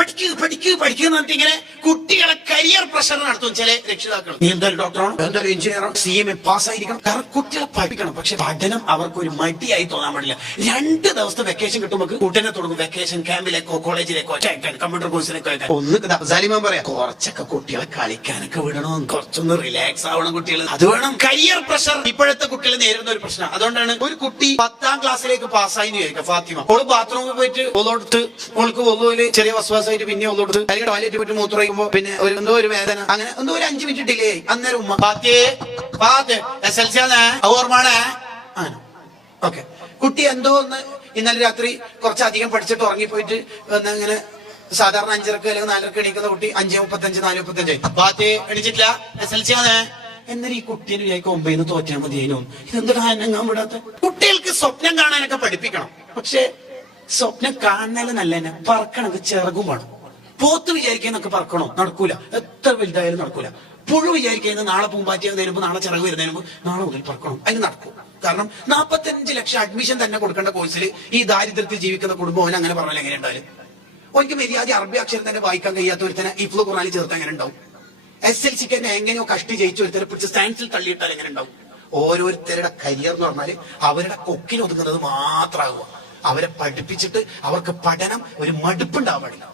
പഠിക്കുന്ന പറഞ്ഞിട്ട് ഇങ്ങനെ കുട്ടികളെ കരിയർ പ്രഷർ നടത്തും ചില രക്ഷിതാക്കൾ. നീ എന്തായാലും ഡോക്ടറാണോ, എന്തായാലും എഞ്ചിനീയറോ, CMA പാസ്സായിരിക്കണം. കാരണം കുട്ടികളെ പഠിക്കണം. പക്ഷെ പഠനം അവർക്ക് ഒരു മടിയായി തോന്നാൻ പാടില്ല. 2 ദിവസത്തെ വെക്കേഷൻ കിട്ടുമ്പോൾ കൂട്ടനെ തുടങ്ങും. വെക്കേഷൻ ക്യാമ്പിലേക്കോ കോളേജിലേക്കോ കമ്പ്യൂട്ടർ കോഴ്സിലേക്കോ ഒന്ന് സലിമാൻ പറയാം, കുറച്ചൊക്കെ കുട്ടികളെ കളിക്കാനൊക്കെ വിടണം, കുറച്ചൊന്ന് റിലാക്സ് ആവണം കുട്ടികൾ. അത് വേണം. കരിയർ പ്രഷർ ഇപ്പോഴത്തെ കുട്ടികൾ നേരിടുന്ന ഒരു പ്രശ്നം. അതുകൊണ്ടാണ് ഒരു കുട്ടി 10ാം ക്ലാസ്സിലേക്ക് പാസ്സായി എന്ന് ചോദിക്കാം. ഫാത്തിമ ഓള് ബാത്റൂമിൽ പോയിട്ട് ഒലോടുത്ത് ഓൾക്ക് ഒന്നുമില്ല ചെറിയ വസ്വാസായിട്ട് പിന്നെ ഒലോടുത്ത് അല്ലെങ്കിൽ ടോയ്ലറ്റ് പോയിട്ട് മൂത്രയിക്കുമ്പോ പിന്നെ എന്തോ ഒരു വേദന, അങ്ങനെ എന്തോ ഒരു 5 മിനിറ്റ് ഡിലേ ആയി. അന്നേരം ഉമ്മ SLC ഓർമ്മയാണ്. ഓക്കെ, കുട്ടി എന്തോ ഒന്ന് ഇന്നലെ രാത്രി കുറച്ചധികം പഠിച്ചിട്ട് ഉറങ്ങിപ്പോയിട്ട് ഇങ്ങനെ സാധാരണ 5:30 അല്ലെങ്കിൽ 4:30 എണീക്കുന്ന കുട്ടി 5:35 4:35 എണീച്ചിട്ടില്ല, SLC എന്നൊരു ഈ കുട്ടീനെ വിചാരിക്കും 9 തോറ്റാൽ മതിയേനും. ഇതെന്താ അനങ്ങാൻ വിടാത്ത? കുട്ടികൾക്ക് സ്വപ്നം കാണാനൊക്കെ പഠിപ്പിക്കണം. പക്ഷെ സ്വപ്നം കാണാനും നല്ല തന്നെ പറക്കണത് ചിറകും വേണം. പോത്ത് വിചാരിക്കുന്നൊക്കെ പറക്കണോ? നടക്കൂല. എത്ര വലുതായാലും നടക്കൂല. പുഴു വിചാരിക്കുന്നത് നാളെ പൂമ്പാറ്റിയാൽ തരുമ്പോ നാളെ ചിറക് വരുന്നതിന് നാളെ മുതൽ പറക്കണം. അതിന് നടക്കും. കാരണം 45 ലക്ഷം അഡ്മിഷൻ തന്നെ കൊടുക്കേണ്ട കോഴ്സിൽ ഈ ദാരിദ്ര്യത്തിൽ ജീവിക്കുന്ന കുടുംബം അവൻ അങ്ങനെ പറഞ്ഞാൽ എങ്ങനെ ഉണ്ടാവും? ഒരിക്കൽ മര്യാദ അറബി അക്ഷരം തന്നെ വായിക്കാൻ കഴിയാത്ത ഒരുത്തനെ ഇഫ്ലു ഖുർആനിൽ ചേർത്ത് എങ്ങനെ ഉണ്ടാവും? SLCക്ക് തന്നെ എങ്ങനെയോ കഷ്ടി ജയിച്ചു ഒരുത്തരെ പിടിച്ച് സയൻസിൽ തള്ളിയിട്ടാൽ എങ്ങനെ ഉണ്ടാവും? ഓരോരുത്തരുടെ കരിയർ എന്ന് പറഞ്ഞാൽ അവരുടെ കൊക്കിൽ ഒതുങ്ങുന്നത് മാത്രമാകുക. അവരെ പഠിപ്പിച്ചിട്ട് അവർക്ക് പഠനം ഒരു മടുപ്പുണ്ടാവാൻ പാടില്ല.